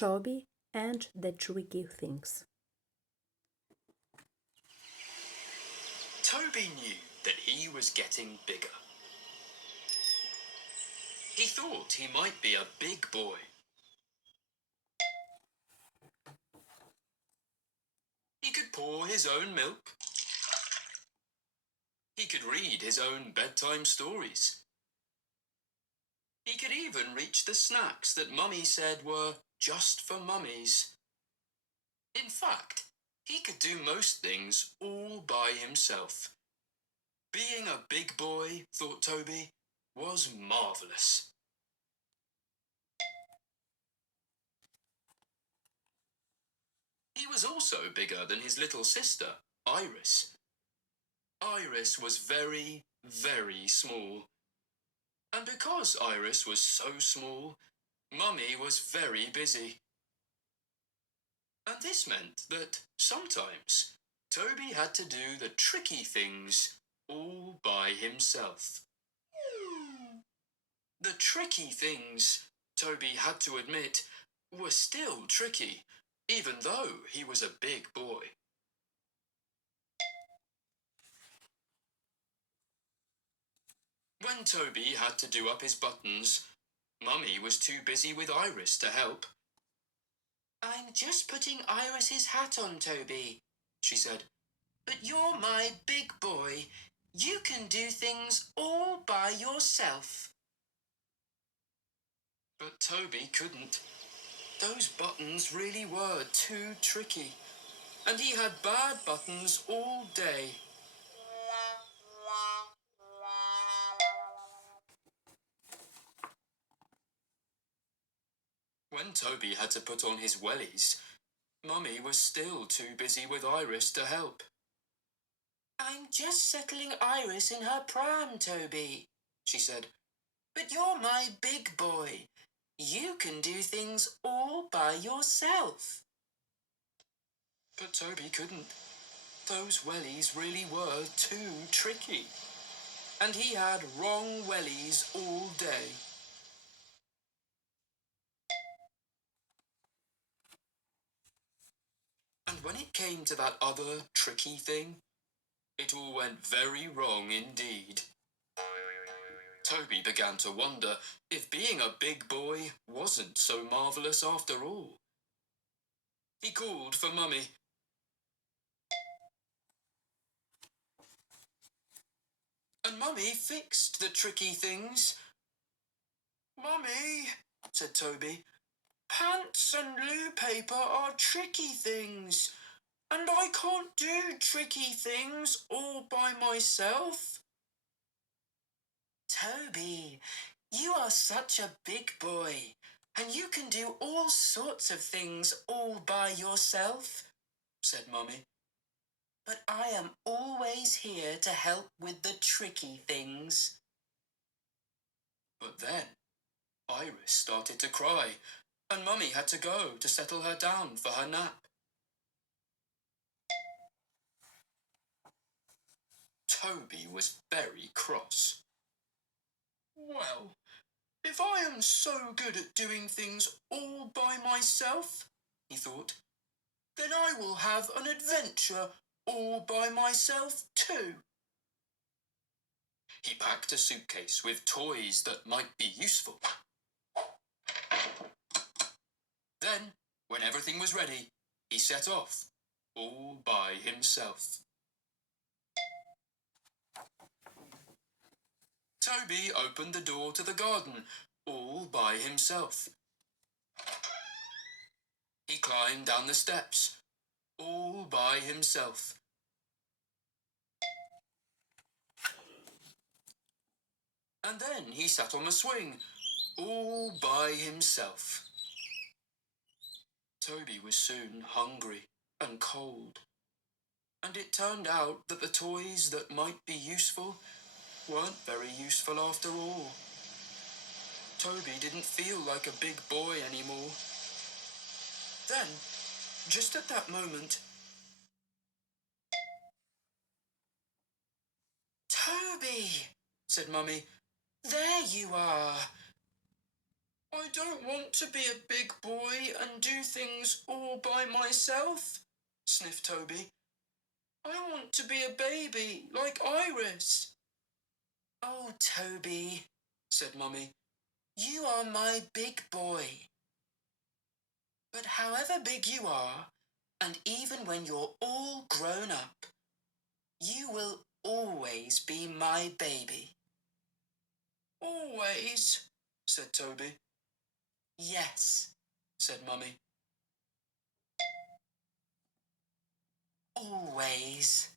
Toby and the tricky things. Toby knew that he was getting bigger. He thought he might be a big boy. He could pour his own milk. He could read his own bedtime stories. He could even reach the snacks that Mummy said were just for mummies. In fact, he could do most things all by himself. Being a big boy, thought Toby, was marvellous. He was also bigger than his little sister, Iris. Iris was very, very small. And because Iris was so small, Mummy was very busy. And this meant that sometimes Toby had to do the tricky things all by himself. The tricky things, Toby had to admit, were still tricky, even though he was a big boy. When Toby had to do up his buttons, Mummy was too busy with Iris to help. "I'm just putting Iris's hat on, Toby," she said. "But you're my big boy. You can do things all by yourself." But Toby couldn't. Those buttons really were too tricky, and he had bad buttons all day. When Toby had to put on his wellies, Mummy was still too busy with Iris to help. "I'm just settling Iris in her pram, Toby," she said. "But you're my big boy. You can do things all by yourself." But Toby couldn't. Those wellies really were too tricky. And he had wrong wellies all day. And when it came to that other tricky thing, it all went very wrong indeed. Toby began to wonder if being a big boy wasn't so marvellous after all. He called for Mummy. And Mummy fixed the tricky things. "Mummy," said Toby, "pants and loo paper are tricky things, and I can't do tricky things all by myself." "Toby, you are such a big boy, and you can do all sorts of things all by yourself," said Mummy. "But I am always here to help with the tricky things." But then Iris started to cry, and Mummy had to go to settle her down for her nap. Toby was very cross. "Well, if I am so good at doing things all by myself," he thought, "then I will have an adventure all by myself too." He packed a suitcase with toys that might be useful. Then, when everything was ready, he set off, all by himself. Toby opened the door to the garden, all by himself. He climbed down the steps, all by himself. And then he sat on the swing, all by himself. Toby was soon hungry and cold, and it turned out that the toys that might be useful weren't very useful after all. Toby didn't feel like a big boy anymore. Then, just at that moment, "Toby," said Mummy, "there you are." "I don't want to be a big boy and and do things all by myself, sniffed Toby. I want to be a baby like Iris. Oh, Toby, said Mummy, you are my big boy. But however big you are, and even when you're all grown up, you will always be my baby. Always, said Toby. Yes, said Mummy. Always.